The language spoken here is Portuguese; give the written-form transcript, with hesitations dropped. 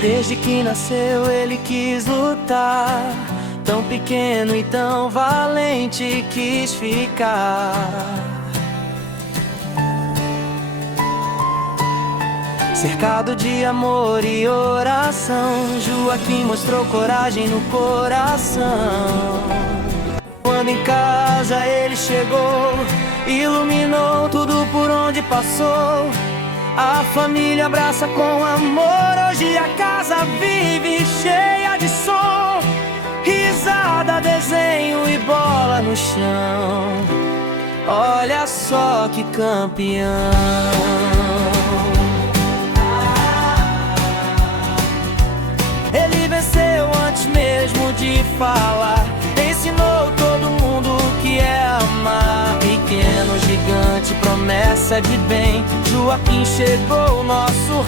Desde que nasceu ele quis lutar, tão pequeno e tão valente quis ficar. Cercado de amor e oração, Joaquim mostrou coragem no coração. Quando em casa ele chegou, iluminou tudo por onde passou. A família abraça com amor, hoje a casa vive cheia de som. Risada, desenho e bola no chão. Olha só que campeão. Ele venceu antes mesmo de falar, ensinou todo mundo o que é amar. Pequeno gigante, promessa de bem, Joaquim chegou, nosso